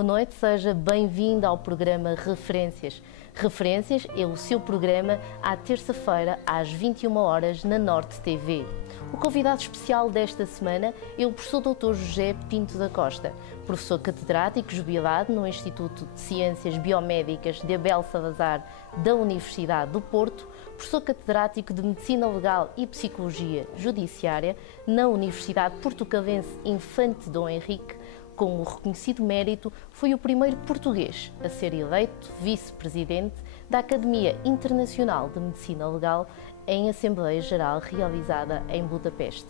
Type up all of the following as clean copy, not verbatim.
boa noite, seja bem-vindo ao programa Referências. Referências é o seu programa à terça-feira, às 21 horas, na Norte TV. O convidado especial desta semana é o professor Dr. José Pinto da Costa, professor catedrático jubilado no Instituto de Ciências Biomédicas de Abel Salazar da Universidade do Porto, professor catedrático de Medicina Legal e Psicologia Judiciária na Universidade Portucalense Infante Dom Henrique. Com o reconhecido mérito, foi o primeiro português a ser eleito vice-presidente da Academia Internacional de Medicina Legal em Assembleia Geral realizada em Budapeste.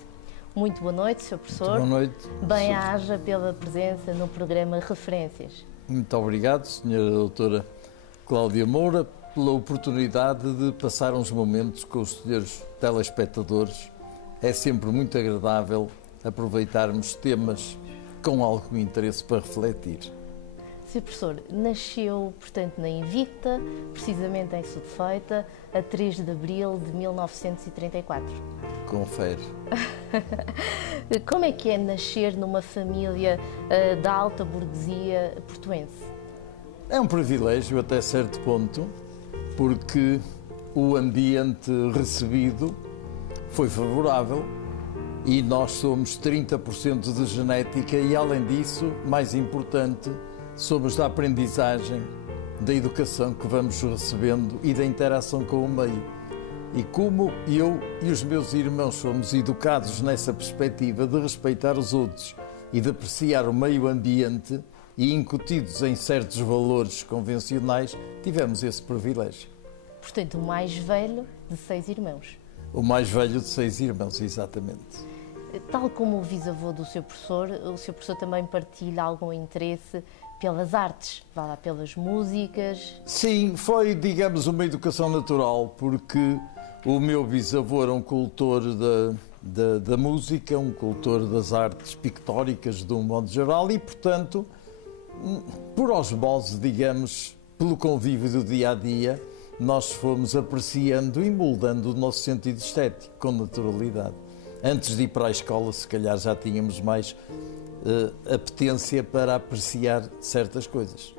Muito boa noite, Sr. Professor. Muito boa noite. Bem-aja pela presença no programa Referências. Muito obrigado, Sra. Doutora Cláudia Moura, pela oportunidade de passar uns momentos com os senhores telespectadores. É sempre muito agradável aproveitarmos temas com algum interesse para refletir. Sr. Professor, nasceu, portanto, na Invicta, precisamente em Sudfeita, a 3 de abril de 1934. Confere. Como é que é nascer numa família da alta burguesia portuense? É um privilégio até certo ponto, porque o ambiente recebido foi favorável. E nós somos 30% de genética e, além disso, mais importante, somos da aprendizagem, da educação que vamos recebendo e da interação com o meio. E como eu e os meus irmãos fomos educados nessa perspectiva de respeitar os outros e de apreciar o meio ambiente e incutidos em certos valores convencionais, tivemos esse privilégio. Portanto, o mais velho de 6 irmãos. O mais velho de 6 irmãos, exatamente. Tal como o bisavô do seu professor, o seu professor também partilha algum interesse pelas artes, vá lá, pelas músicas? Sim, foi, digamos, uma educação natural, porque o meu bisavô era um cultor da música, um cultor das artes pictóricas de um modo geral e, portanto, por osmose, digamos, pelo convívio do dia-a-dia, nós fomos apreciando e moldando o nosso sentido estético com naturalidade. Antes de ir para a escola, se calhar já tínhamos mais apetência para apreciar certas coisas.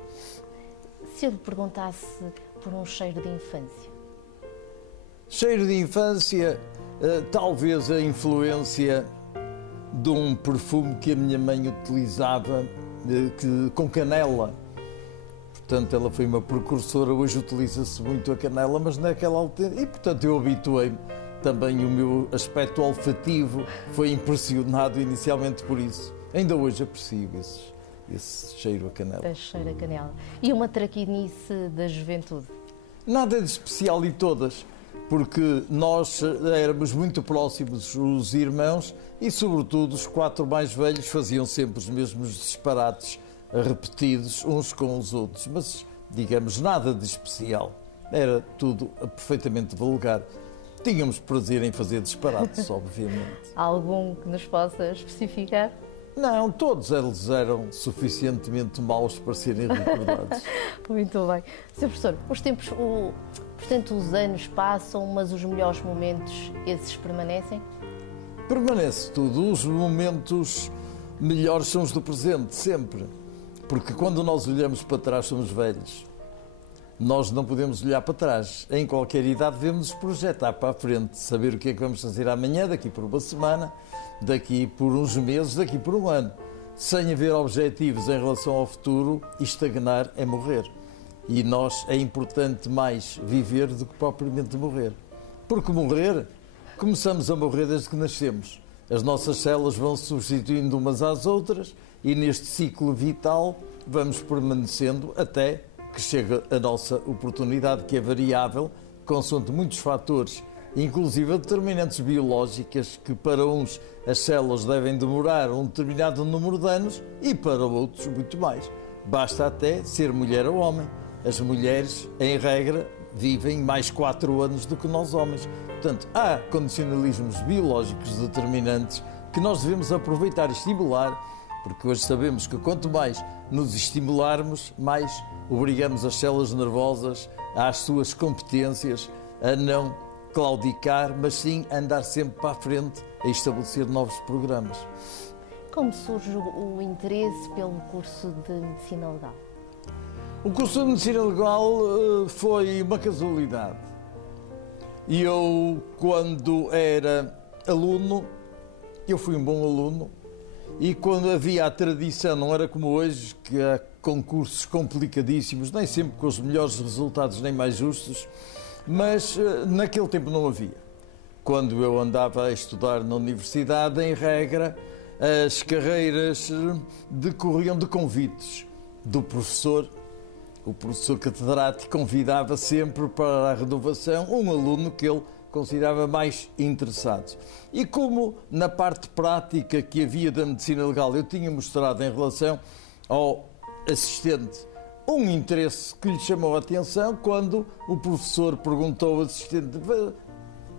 Se eu lhe perguntasse por um cheiro de infância? Cheiro de infância, talvez a influência de um perfume que a minha mãe utilizava com canela. Portanto, ela foi uma precursora, hoje utiliza-se muito a canela, mas naquela altura... E, portanto, eu habituei-me. Também o meu aspecto olfativo foi impressionado inicialmente por isso. Ainda hoje aprecio esse cheiro a canela. A cheiro a canela. E uma traquinice da juventude? Nada de especial e todas, porque nós éramos muito próximos, os irmãos, e sobretudo os 4 mais velhos faziam sempre os mesmos disparates repetidos uns com os outros, mas, digamos, nada de especial. Era tudo perfeitamente vulgar. Tínhamos prazer em fazer disparates, obviamente. Há algum que nos possa especificar? Não, todos eles eram suficientemente maus para serem recordados. Muito bem. Sr. Professor, os tempos, portanto, os anos passam, mas os melhores momentos, esses permanecem? Permanece tudo. Os momentos melhores são os do presente, sempre. Porque quando nós olhamos para trás, somos velhos. Nós não podemos olhar para trás. Em qualquer idade devemos nos projetar para a frente, saber o que é que vamos fazer amanhã, daqui por uma semana, daqui por uns meses, daqui por um ano. Sem haver objetivos em relação ao futuro, estagnar é morrer. E nós é importante mais viver do que propriamente morrer. Porque morrer, começamos a morrer desde que nascemos. As nossas células vão se substituindo umas às outras e neste ciclo vital vamos permanecendo até que chega a nossa oportunidade, que é variável, consoante muitos fatores, inclusive determinantes biológicas, que para uns as células devem demorar um determinado número de anos e para outros muito mais. Basta até ser mulher ou homem. As mulheres, em regra, vivem mais 4 anos do que nós homens. Portanto, há condicionalismos biológicos determinantes que nós devemos aproveitar e estimular, porque hoje sabemos que quanto mais nos estimularmos, mais obrigamos as células nervosas às suas competências, a não claudicar, mas sim a andar sempre para a frente, a estabelecer novos programas. Como surge o interesse pelo curso de Medicina Legal? O curso de Medicina Legal foi uma casualidade. E eu, quando era aluno, eu fui um bom aluno, e quando havia a tradição, não era como hoje, que há concursos complicadíssimos, nem sempre com os melhores resultados nem mais justos, mas naquele tempo não havia. Quando eu andava a estudar na universidade, em regra, as carreiras decorriam de convites do professor. O professor catedrático convidava sempre para a renovação um aluno que ele considerava mais interessado. E como na parte prática que havia da medicina legal eu tinha mostrado em relação ao assistente um interesse que lhe chamou a atenção, quando o professor perguntou ao assistente: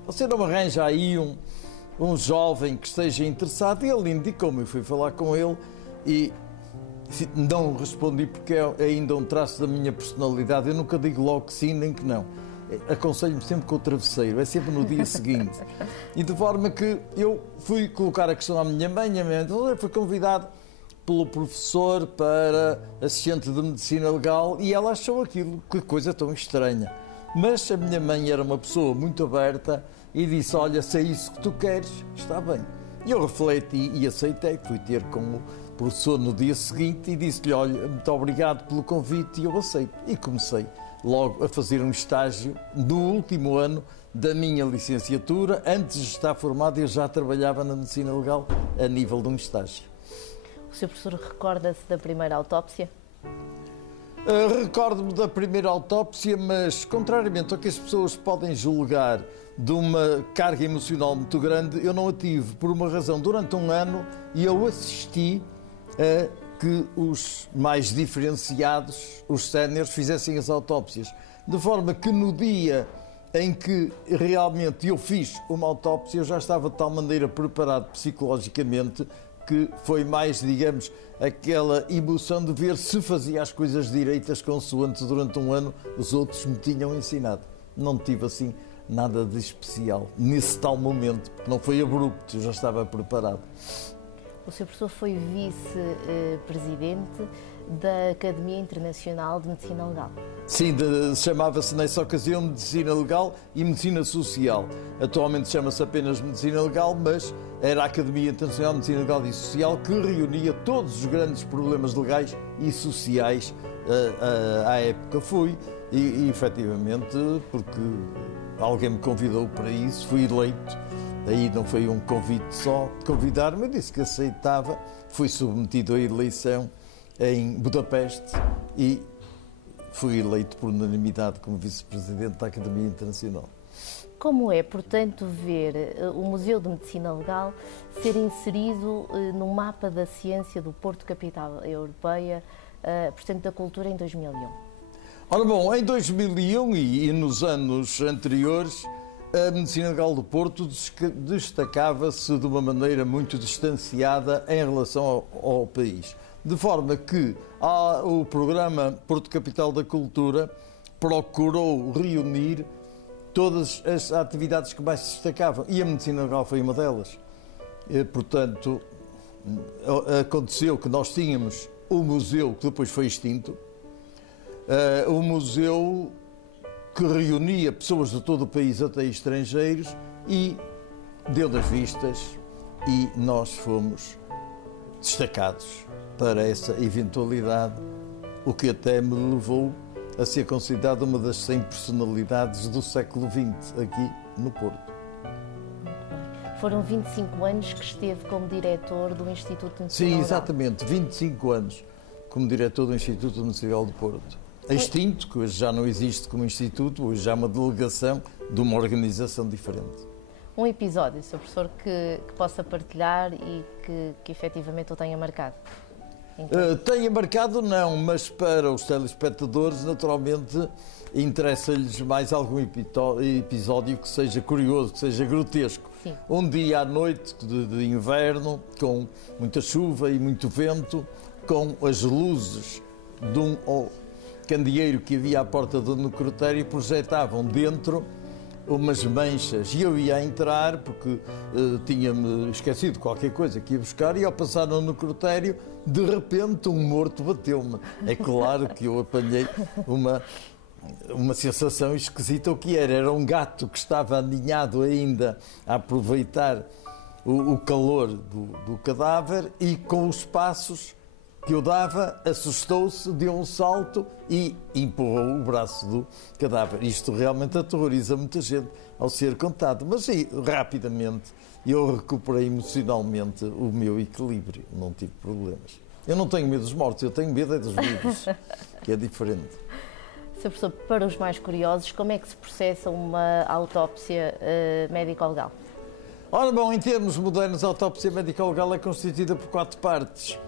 você não arranja aí um jovem que esteja interessado? E ele indicou-me, eu fui falar com ele e não respondi, porque é ainda um traço da minha personalidade. Eu nunca digo logo que sim nem que não. Aconselho-me sempre com o travesseiro, é sempre no dia seguinte. E de forma que eu fui colocar a questão à minha mãe, foi convidado pelo professor para assistente de medicina legal, e ela achou aquilo, que coisa tão estranha. Mas a minha mãe era uma pessoa muito aberta e disse: olha, se é isso que tu queres, está bem. E eu refleti e aceitei. Fui ter com o professor no dia seguinte e disse-lhe: olha, muito obrigado pelo convite, e eu aceito. E comecei logo a fazer um estágio no último ano da minha licenciatura. Antes de estar formado, eu já trabalhava na medicina legal a nível de um estágio. O Sr. Professor recorda-se da primeira autópsia? Recordo-me da primeira autópsia, mas contrariamente ao que as pessoas podem julgar de uma carga emocional muito grande, eu não a tive, por uma razão. Durante um ano e eu assisti a que os mais diferenciados, os séniores, fizessem as autópsias. De forma que no dia em que realmente eu fiz uma autópsia, eu já estava de tal maneira preparado psicologicamente, que foi mais, digamos, aquela emoção de ver se fazia as coisas direitas, consoante durante um ano os outros me tinham ensinado. Não tive assim nada de especial nesse tal momento, porque não foi abrupto, eu já estava preparado. O Sr. Professor foi vice-presidente da Academia Internacional de Medicina Legal. Sim, chamava-se nessa ocasião Medicina Legal e Medicina Social. Atualmente chama-se apenas Medicina Legal, mas era a Academia Internacional de Medicina Legal e Social, que reunia todos os grandes problemas legais e sociais. À época fui, e efetivamente, porque alguém me convidou para isso, fui eleito. Aí não foi um convite só, convidar-me, eu disse que aceitava, fui submetido à eleição em Budapeste e fui eleito por unanimidade como vice-presidente da Academia Internacional. Como é, portanto, ver o Museu de Medicina Legal ser inserido no mapa da ciência do Porto Capital Europeia, portanto, da cultura, em 2001? Ora bom, em 2001 e nos anos anteriores, a Medicina Legal do Porto destacava-se de uma maneira muito distanciada em relação ao país. De forma que o programa Porto Capital da Cultura procurou reunir todas as atividades que mais se destacavam, e a Medicina Legal foi uma delas. Portanto, aconteceu que nós tínhamos o museu, que depois foi extinto, o museu que reunia pessoas de todo o país, até estrangeiros, e deu das vistas, e nós fomos destacados para essa eventualidade, o que até me levou a ser considerado uma das 100 personalidades do século XX aqui no Porto. Foram 25 anos que esteve como diretor do Instituto de Medicina Legal. Sim, exatamente, 25 anos como diretor do Instituto de Medicina Legal do Porto. Extinto, que hoje já não existe como instituto, hoje já é uma delegação de uma organização diferente. Um episódio, Sr. Professor, que possa partilhar e que efetivamente o tenha marcado? Tenha marcado não, mas para os telespectadores, naturalmente, interessa-lhes mais algum episódio que seja curioso, que seja grotesco. Sim. Um dia à noite de inverno, com muita chuva e muito vento, com as luzes de um candeeiro que havia à porta do necrotério, projetavam dentro umas manchas e eu ia entrar porque tinha-me esquecido de qualquer coisa que ia buscar e ao passar no necrotério, de repente um morto bateu-me. É claro que eu apanhei uma sensação esquisita. O que era? Era um gato que estava aninhado ainda a aproveitar o calor do cadáver e com os passos que eu dava, assustou-se, deu um salto e empurrou o braço do cadáver. Isto realmente aterroriza muita gente ao ser contado. Mas aí, rapidamente, eu recuperei emocionalmente o meu equilíbrio. Não tive problemas. Eu não tenho medo dos mortos, eu tenho medo dos vivos, que é diferente. Sr. Professor, para os mais curiosos, como é que se processa uma autópsia médico-legal? Ora bom, em termos modernos, a autópsia médico-legal é constituída por 4 partes.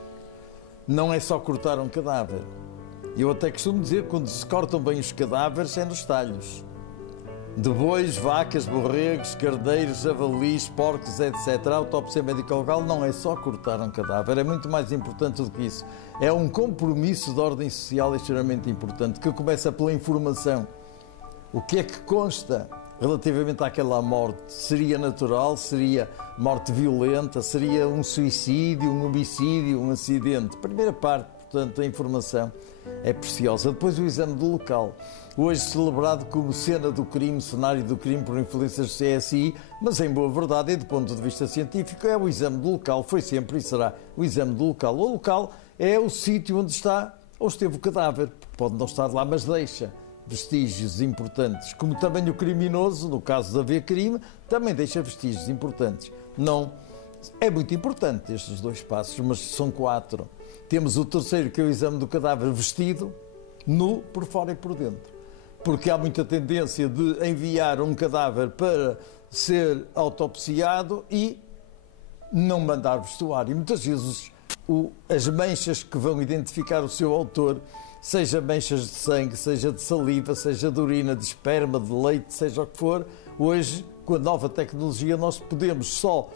Não é só cortar um cadáver. Eu até costumo dizer que quando se cortam bem os cadáveres é nos talhos. De bois, vacas, borregos, cardeiros, javalis, porcos, etc. A autópsia médico-legal não é só cortar um cadáver, é muito mais importante do que isso. É um compromisso de ordem social extremamente importante, que começa pela informação. O que é que consta relativamente àquela morte? Seria natural? Seria morte violenta? Seria um suicídio, um homicídio, um acidente? Primeira parte, portanto, a informação é preciosa. Depois o exame do local. Hoje celebrado como cena do crime, cenário do crime por influências do CSI, mas em boa verdade e do ponto de vista científico é o exame do local. Foi sempre e será o exame do local. O local é o sítio onde está ou esteve o cadáver. Pode não estar lá, mas deixa vestígios importantes, como também o criminoso, no caso de haver crime, também deixa vestígios importantes. Não, é muito importante estes 2 passos, mas são 4. Temos o terceiro, que é o exame do cadáver vestido, nu, por fora e por dentro. Porque há muita tendência de enviar um cadáver para ser autopsiado e não mandar vestuário. E muitas vezes as manchas que vão identificar o seu autor, seja manchas de sangue, seja de saliva, seja de urina, de esperma, de leite, seja o que for, hoje, com a nova tecnologia, nós podemos só,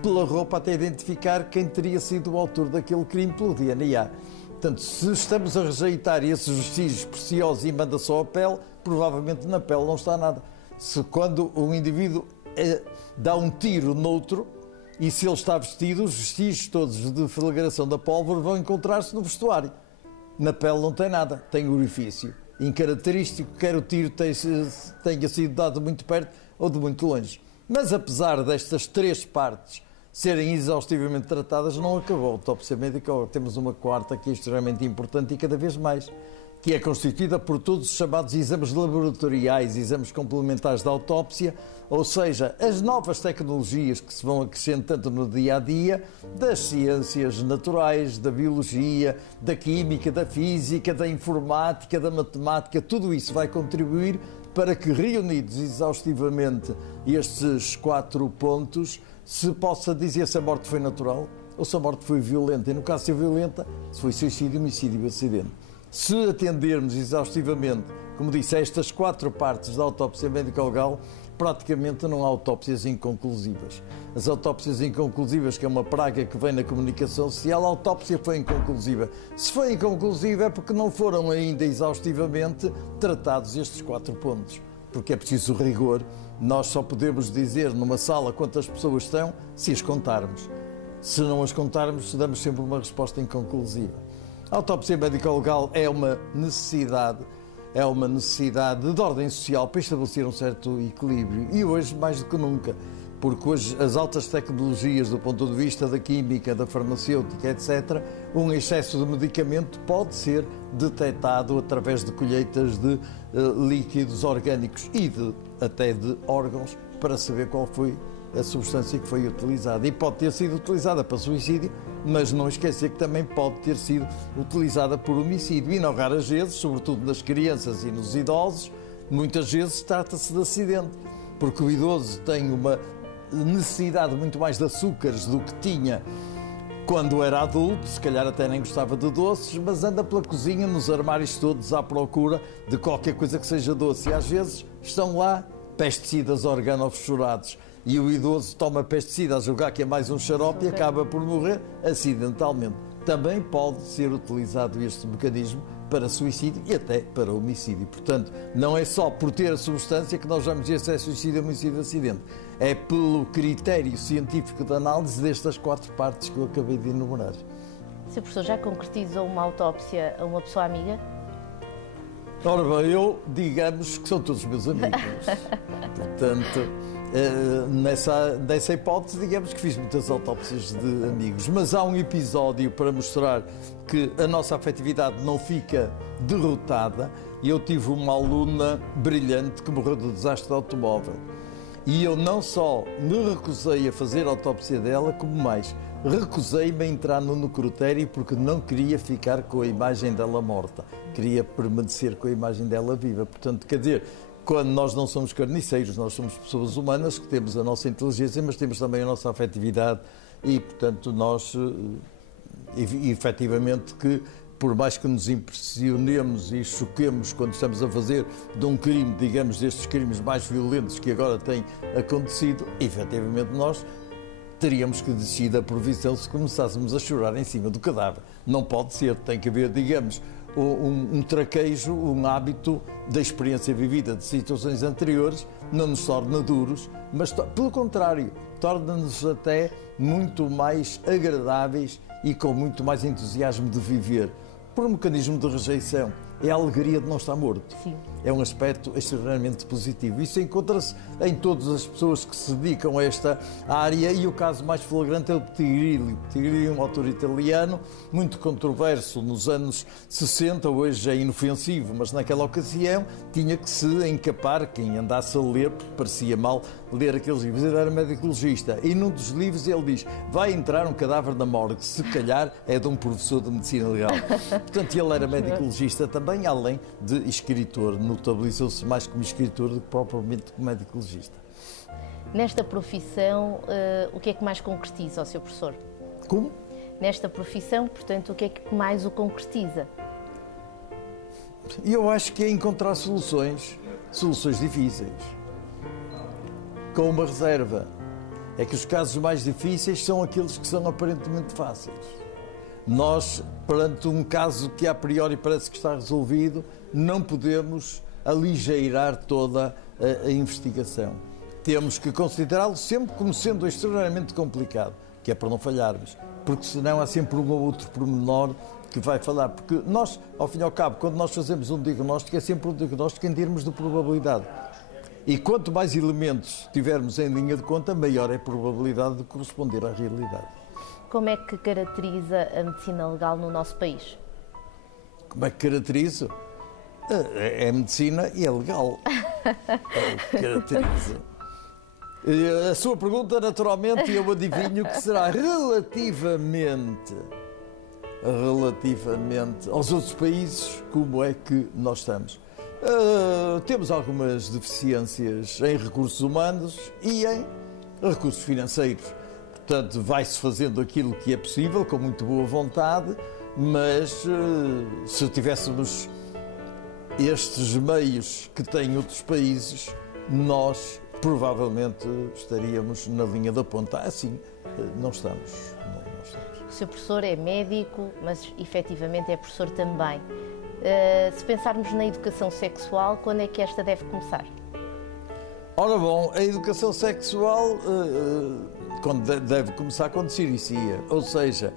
pela roupa, até identificar quem teria sido o autor daquele crime pelo DNA. Portanto, se estamos a rejeitar esses vestígios preciosos e manda só a pele, provavelmente na pele não está nada. Se quando um indivíduo dá um tiro noutro, e se ele está vestido, os vestígios todos de flagração da pólvora vão encontrar-se no vestuário. Na pele não tem nada, tem orifício. Incaracterístico, quer o tiro tenha sido dado muito perto ou de muito longe. Mas apesar destas 3 partes serem exaustivamente tratadas, não acabou a autópsia médica. Temos uma 4ª que é extremamente importante e cada vez mais, que é constituída por todos os chamados exames laboratoriais, exames complementares da autópsia, ou seja, as novas tecnologias que se vão acrescentando no dia-a-dia das ciências naturais, da biologia, da química, da física, da informática, da matemática, tudo isso vai contribuir para que, reunidos exaustivamente estes 4 pontos, se possa dizer se a morte foi natural ou se a morte foi violenta. E no caso de ser violenta, se foi suicídio, homicídio ou acidente. Se atendermos exaustivamente, como disse, a estas 4 partes da autópsia médico-legal, praticamente não há autópsias inconclusivas. As autópsias inconclusivas, que é uma praga que vem na comunicação social, a autópsia foi inconclusiva. Se foi inconclusiva é porque não foram ainda exaustivamente tratados estes 4 pontos. Porque é preciso rigor. Nós só podemos dizer numa sala quantas pessoas estão se as contarmos. Se não as contarmos, damos sempre uma resposta inconclusiva. A autópsia médico-legal é uma necessidade de ordem social para estabelecer um certo equilíbrio. E hoje, mais do que nunca, porque hoje as altas tecnologias do ponto de vista da química, da farmacêutica, etc., um excesso de medicamento pode ser detectado através de colheitas de líquidos orgânicos e até de órgãos para saber qual foi a substância que foi utilizada. E pode ter sido utilizada para suicídio, mas não esquecer que também pode ter sido utilizada por homicídio. E não raras vezes, sobretudo nas crianças e nos idosos, muitas vezes trata-se de acidente, porque o idoso tem uma necessidade muito mais de açúcares do que tinha quando era adulto, se calhar até nem gostava de doces, mas anda pela cozinha, nos armários todos, à procura de qualquer coisa que seja doce. E às vezes estão lá pesticidas organofosforados. E o idoso toma pesticida a julgar que é mais um xarope e acaba por morrer acidentalmente. também pode ser utilizado este mecanismo para suicídio e até para homicídio. Portanto, não é só por ter a substância que nós vamos dizer se é suicídio, homicídio ou acidente. É pelo critério científico de análise destas 4 partes que eu acabei de enumerar. Sr. Professor, já concretizou uma autópsia a uma pessoa amiga? Ora bem, digamos que são todos meus amigos. Portanto, nessa hipótese, digamos que fiz muitas autópsias de amigos. Mas há um episódio para mostrar que a nossa afetividade não fica derrotada. Eu tive uma aluna brilhante que morreu do desastre de automóvel. E eu não só me recusei a fazer a autópsia dela, como mais, recusei-me a entrar no necrotério porque não queria ficar com a imagem dela morta. Queria permanecer com a imagem dela viva. Portanto, quer dizer, quando nós não somos carniceiros, nós somos pessoas humanas que temos a nossa inteligência, mas temos também a nossa afetividade e, portanto, nós, efetivamente, que por mais que nos impressionemos e choquemos quando estamos a fazer de um crime, digamos, destes crimes mais violentos que agora têm acontecido, efetivamente nós teríamos que desistir da provisão se começássemos a chorar em cima do cadáver. Não pode ser, tem que haver, digamos, um traquejo, um hábito da experiência vivida de situações anteriores, não nos torna duros, mas, pelo contrário, torna-nos até muito mais agradáveis e com muito mais entusiasmo de viver. Por um mecanismo de rejeição, é a alegria de não estar morto. Sim. É um aspecto extremamente positivo. Isso encontra-se em todas as pessoas que se dedicam a esta área e o caso mais flagrante é o Tigrilli. Tigrilli é um autor italiano, muito controverso nos anos 60, hoje é inofensivo, mas naquela ocasião tinha que se encapar quem andasse a ler, porque parecia mal ler aqueles livros. Ele era médico-legista e num dos livros ele diz: vai entrar um cadáver na morgue, se calhar é de um professor de medicina legal. Portanto, ele era médico-legista também, além de escritor. Notabilizou-se mais como escritor do que propriamente como médico-legista. Nesta profissão, o que é que mais concretiza, Sr. Professor? Como? Nesta profissão, portanto, o que é que mais o concretiza? Eu acho que é encontrar soluções difíceis. Com uma reserva. É que os casos mais difíceis são aqueles que são aparentemente fáceis. Nós, perante um caso que a priori parece que está resolvido, não podemos aligeirar toda a investigação. Temos que considerá-lo sempre como sendo extremamente complicado, que é para não falharmos, porque senão há sempre um ou outro pormenor que vai falhar. Porque nós, ao fim e ao cabo, quando nós fazemos um diagnóstico, é sempre um diagnóstico em termos de probabilidade. E quanto mais elementos tivermos em linha de conta, maior é a probabilidade de corresponder à realidade. Como é que caracteriza a medicina legal no nosso país? Como é que caracteriza? É medicina e é legal. Caracteriza. A sua pergunta, naturalmente, eu adivinho que será relativamente aos outros países, como é que nós estamos. Temos algumas deficiências em recursos humanos e em recursos financeiros. Portanto, vai-se fazendo aquilo que é possível, com muito boa vontade, mas se tivéssemos estes meios que têm outros países, nós provavelmente estaríamos na linha da ponta. Assim, não estamos. O Sr. Professor é médico, mas efetivamente é professor também. Se pensarmos na educação sexual, quando é que esta deve começar? Ora bom, a educação sexual deve começar quando se inicia. Ou seja,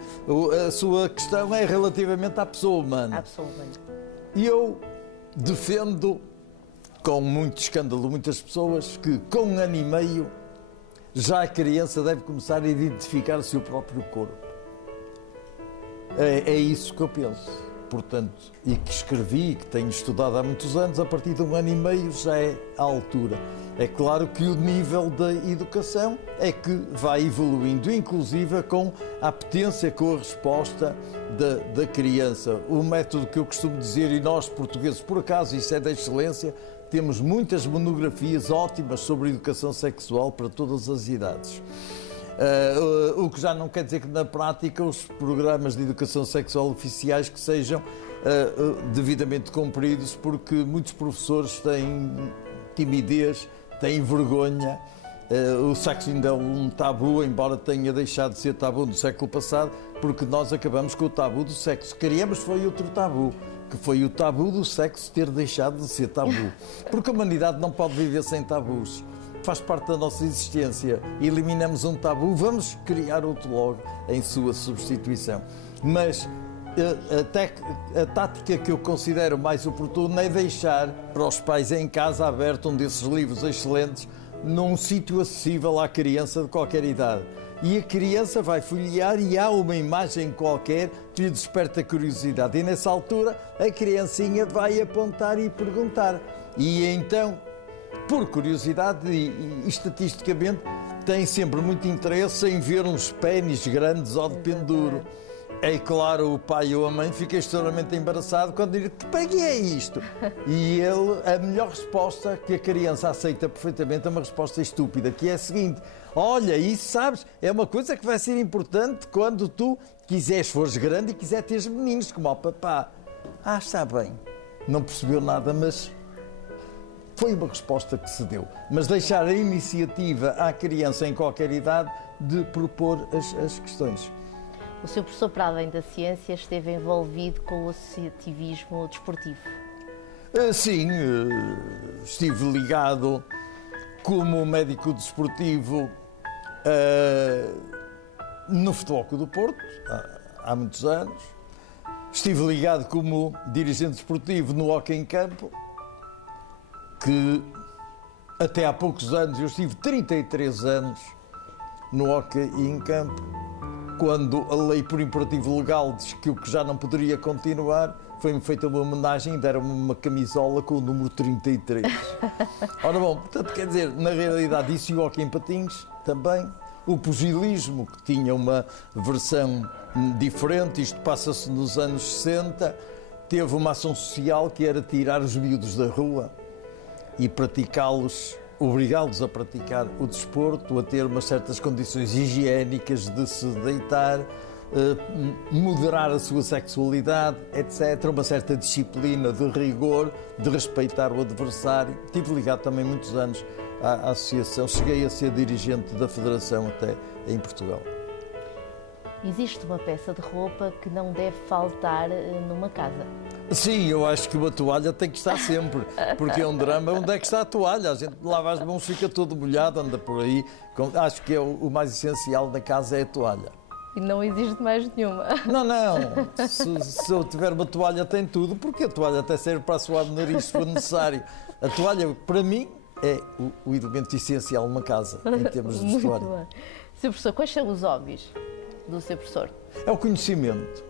a sua questão é relativamente à pessoa humana. À pessoa humana. E eu defendo, com muito escândalo, muitas pessoas, que com 1 ano e meio já a criança deve começar a identificar o seu próprio corpo. É isso que eu penso. Portanto, e que escrevi, que tenho estudado há muitos anos, a partir de 1 ano e meio já é a altura. É claro que o nível da educação é que vai evoluindo, inclusive com a apetência, com a resposta da criança. O método que eu costumo dizer, e nós portugueses, por acaso, isso é da excelência, temos muitas monografias ótimas sobre educação sexual para todas as idades. O que já não quer dizer que na prática os programas de educação sexual oficiais que sejam devidamente cumpridos, porque muitos professores têm timidez, têm vergonha O sexo ainda é um tabu, embora tenha deixado de ser tabu no século passado, porque nós acabamos com o tabu do sexo. Criamos foi outro tabu, que foi o tabu do sexo ter deixado de ser tabu. Porque a humanidade não pode viver sem tabus. Faz parte da nossa existência. Eliminamos um tabu, vamos criar outro logo em sua substituição. Mas a tática que eu considero mais oportuna é deixar para os pais em casa aberto um desses livros excelentes num sítio acessível à criança de qualquer idade. E a criança vai folhear e há uma imagem qualquer que lhe desperta curiosidade. E nessa altura a criancinha vai apontar e perguntar. E então, por curiosidade e estatisticamente, tem sempre muito interesse em ver uns pénis grandes ao de penduro. É claro, o pai ou a mãe fica extremamente embaraçado quando diz: "Para que é isto?" E a melhor resposta que a criança aceita perfeitamente é uma resposta estúpida, que é a seguinte: "Olha, isso sabes, é uma coisa que vai ser importante quando tu quiseres, fores grande e quiser teres meninos, como ao papá." Ah, está bem. Não percebeu nada, mas foi uma resposta que se deu. Mas deixar a iniciativa à criança em qualquer idade de propor as questões. O seu professor, para além da ciência, esteve envolvido com o associativismo desportivo. Sim, estive ligado como médico desportivo no Futebol Clube do Porto, há muitos anos. Estive ligado como dirigente desportivo no hóquei em campo, que até há poucos anos, eu estive 33 anos no hóquei em campo. Quando a lei por imperativo legal diz que o que já não poderia continuar, foi-me feita uma homenagem e deram-me uma camisola com o número 33. Ora bom, portanto, quer dizer, na realidade isso e o hóquei em patins também. O pugilismo, que tinha uma versão diferente, isto passa-se nos anos 60, teve uma ação social que era tirar os miúdos da rua e praticá-los, obrigá-los a praticar o desporto, a ter umas certas condições higiênicas de se deitar, moderar a sua sexualidade, etc. Uma certa disciplina de rigor, de respeitar o adversário. Estive ligado também muitos anos à associação, cheguei a ser dirigente da federação até em Portugal. Existe uma peça de roupa que não deve faltar numa casa? Sim, eu acho que uma toalha tem que estar sempre, porque é um drama. Onde é que está a toalha? A gente lava as mãos, fica todo molhado, anda por aí. Acho que é o mais essencial da casa é a toalha. E não existe mais nenhuma? Não, não. Se eu tiver uma toalha tem tudo, porque a toalha até serve para assoar o nariz se for necessário. A toalha, para mim, é o elemento essencial numa casa, em termos de vestuário. Muito bem. Sr. Professor, quais são os hobbies do Sr. Professor? É o conhecimento.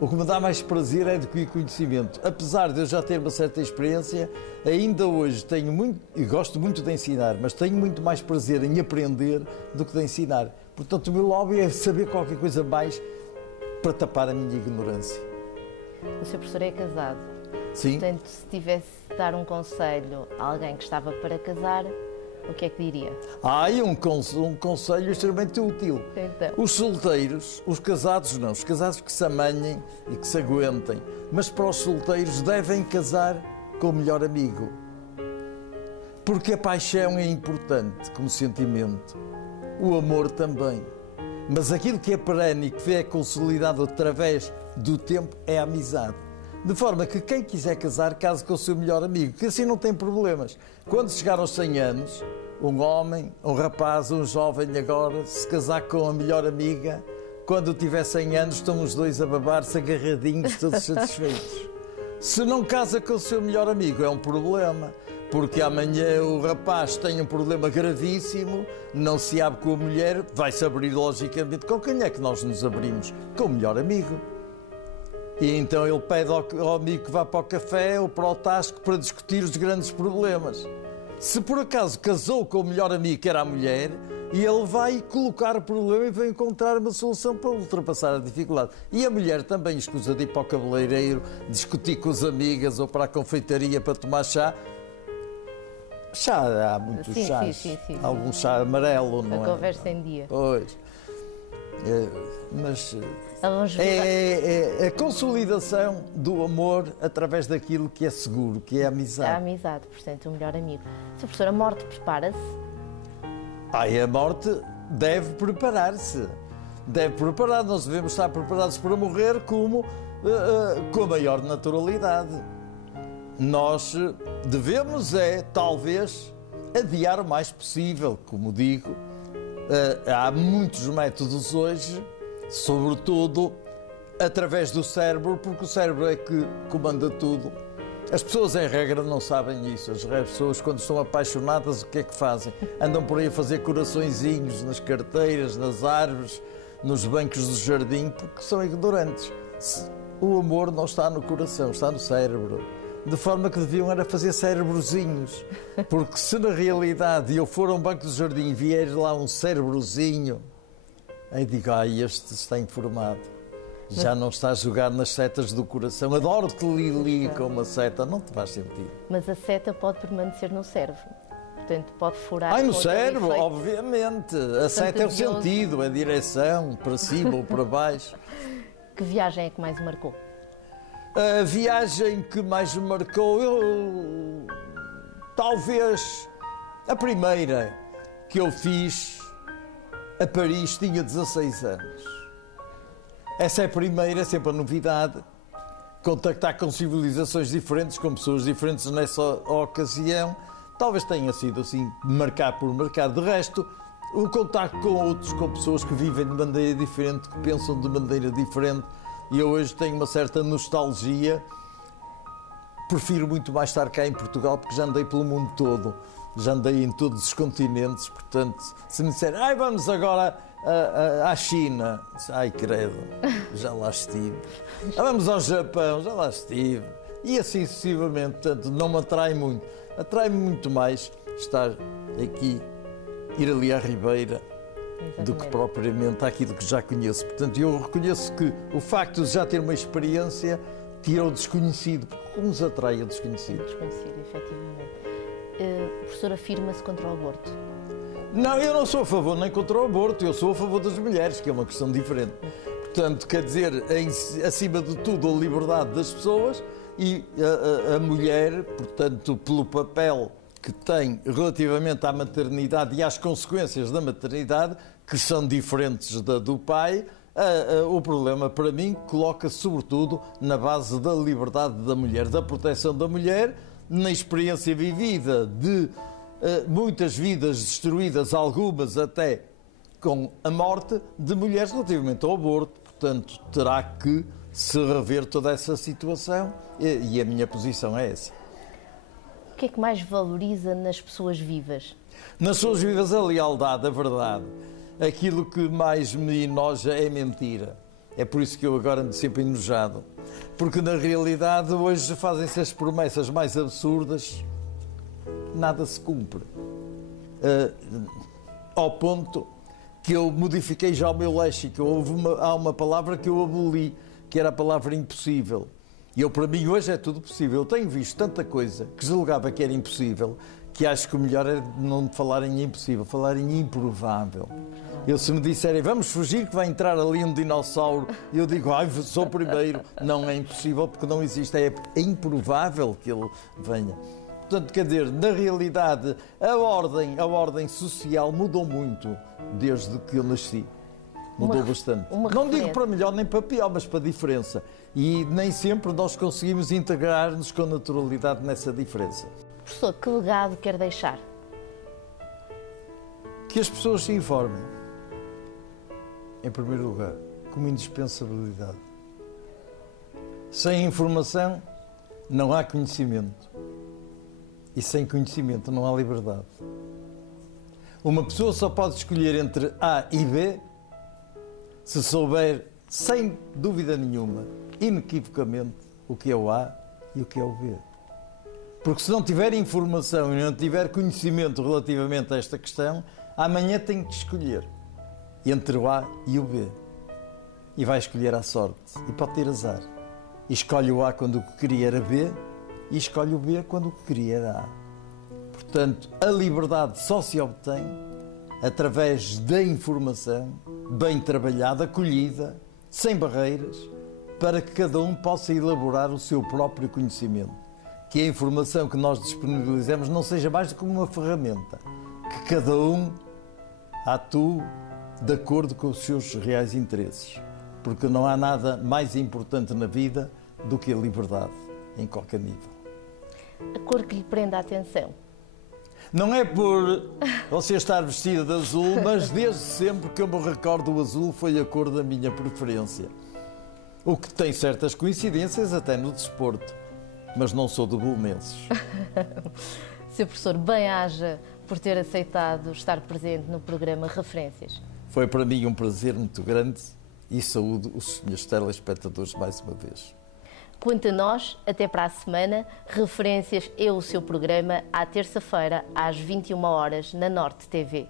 O que me dá mais prazer é adquirir conhecimento. Apesar de eu já ter uma certa experiência, ainda hoje tenho muito, e gosto muito de ensinar, mas tenho muito mais prazer em aprender do que de ensinar. Portanto, o meu hobby é saber qualquer coisa mais para tapar a minha ignorância. O Sr. Professor é casado. Sim. Portanto, se tivesse de dar um conselho a alguém que estava para casar, o que é que diria? Um conselho extremamente útil. Então. Os solteiros, os casados não, os casados que se amanhem e que se aguentem, mas para os solteiros devem casar com o melhor amigo. Porque a paixão é importante como sentimento, o amor também. Mas aquilo que é perene e que é consolidado através do tempo é a amizade. De forma que quem quiser casar, case com o seu melhor amigo, que assim não tem problemas. Quando chegar aos 100 anos, um homem, um rapaz, um jovem agora, se casar com a melhor amiga, quando tiver 100 anos, estão os dois a babar-se agarradinhos, todos satisfeitos. Se não casa com o seu melhor amigo, é um problema, porque amanhã o rapaz tem um problema gravíssimo, não se abre com a mulher, vai-se abrir logicamente. Com quem é que nós nos abrimos? Com o melhor amigo. E então ele pede ao amigo que vá para o café ou para o tasco para discutir os grandes problemas. Se por acaso casou com o melhor amigo, que era a mulher, e ele vai colocar o problema e vai encontrar uma solução para ultrapassar a dificuldade. E a mulher também escusa de ir para o cabeleireiro, discutir com as amigas ou para a confeitaria para tomar chá. Chá, há muitos chás. Sim. Algum chá amarelo, não é? A conversa em dia. Pois. Mas Vamos é a consolidação do amor através daquilo que é seguro, que é a amizade. A amizade, portanto, o melhor amigo. Sr. Professor, a morte prepara-se? Aí a morte deve preparar-se. Deve preparar, nós devemos estar preparados para morrer com a maior naturalidade. Nós devemos, talvez, adiar o mais possível, como digo. Há muitos métodos hoje, sobretudo através do cérebro, porque o cérebro é que comanda tudo. As pessoas, em regra, não sabem isso. As pessoas, quando estão apaixonadas, o que é que fazem? Andam por aí a fazer coraçõezinhos nas carteiras, nas árvores, nos bancos do jardim, porque são ignorantes. O amor não está no coração, está no cérebro. De forma que deviam era fazer cérebrozinhos. Porque se na realidade eu for a um banco do jardim e vier lá um cérebrozinho, aí digo, este está informado. Já não está a jogar nas setas do coração. Adoro-te, Lili, com uma seta. Não te faz sentido. Mas a seta pode permanecer no cérebro. Portanto, pode furar... No cérebro, obviamente. A seta é o sentido, a direção, para cima ou para baixo. Que viagem é que mais marcou? A viagem que mais me marcou, talvez a primeira que eu fiz a Paris, tinha 16 anos. Essa é a primeira, sempre a novidade, contactar com civilizações diferentes, com pessoas diferentes nessa ocasião. Talvez tenha sido assim, marcar por marcar. De resto, o contacto com outros, com pessoas que vivem de maneira diferente, que pensam de maneira diferente. E eu hoje tenho uma certa nostalgia. Prefiro muito mais estar cá em Portugal, porque já andei pelo mundo todo. Já andei em todos os continentes, portanto, se me disserem, vamos agora à China, ai credo, já lá estive. Vamos ao Japão, já lá estive. E assim sucessivamente, portanto, não me atrai muito. Atrai-me muito mais estar aqui, ir ali à Ribeira, do que propriamente aquilo que já conheço. Portanto, eu reconheço que o facto de já ter uma experiência tira o desconhecido, porque nos atrai o desconhecido. O desconhecido, efetivamente. O professor afirma-se contra o aborto. Não, eu não sou a favor nem contra o aborto, eu sou a favor das mulheres, que é uma questão diferente. Portanto, quer dizer, acima de tudo, a liberdade das pessoas e a mulher, portanto, pelo papel que tem relativamente à maternidade e às consequências da maternidade, que são diferentes da do pai, o problema, para mim, coloca-se sobretudo na base da liberdade da mulher, da proteção da mulher, na experiência vivida de muitas vidas destruídas, algumas até com a morte de mulheres relativamente ao aborto. Portanto, terá que se rever toda essa situação e a minha posição é essa. O que é que mais valoriza nas pessoas vivas? Nas pessoas vivas, a lealdade, a verdade. Aquilo que mais me enoja é mentira. É por isso que eu agora ando sempre enojado. Porque, na realidade, hoje fazem-se as promessas mais absurdas, nada se cumpre. Ao ponto que eu modifiquei já o meu léxico. Há uma palavra que eu aboli, que era a palavra impossível. E eu, para mim, hoje é tudo possível. Eu tenho visto tanta coisa que julgava que era impossível, que acho que o melhor é não falar em impossível, falar em improvável. Se me disserem, vamos fugir que vai entrar ali um dinossauro, eu digo, sou o primeiro. Não é impossível porque não existe, é improvável que ele venha. Portanto, quer dizer, na realidade, a ordem social mudou muito desde que eu nasci. Mudou bastante. Não digo para melhor nem para pior, mas para diferença. E nem sempre nós conseguimos integrar-nos com naturalidade nessa diferença. Professor, que legado quer deixar? Que as pessoas se informem, em primeiro lugar, como indispensabilidade. Sem informação não há conhecimento. E sem conhecimento não há liberdade. Uma pessoa só pode escolher entre A e B se souber, sem dúvida nenhuma, inequivocamente, o que é o A e o que é o B. Porque se não tiver informação e não tiver conhecimento relativamente a esta questão, amanhã tem que escolher entre o A e o B. E vai escolher à sorte. E pode ter azar. E escolhe o A quando o que queria era B e escolhe o B quando o que queria era A. Portanto, a liberdade só se obtém através da informação bem trabalhada, acolhida, sem barreiras, para que cada um possa elaborar o seu próprio conhecimento. Que a informação que nós disponibilizamos não seja mais do que uma ferramenta, que cada um Atue de acordo com os seus reais interesses, porque não há nada mais importante na vida do que a liberdade, em qualquer nível. A cor que lhe prende a atenção? Não é por você estar vestida de azul, mas desde sempre que eu me recordo, o azul foi a cor da minha preferência. O que tem certas coincidências até no desporto, mas não sou de Belenenses. Sr. Professor, bem-aja por ter aceitado estar presente no programa Referências. Foi para mim um prazer muito grande e saúdo os senhores telespectadores mais uma vez. Quanto a nós, até para a semana. Referências é o seu programa à terça-feira, às 21 horas, na Norte TV.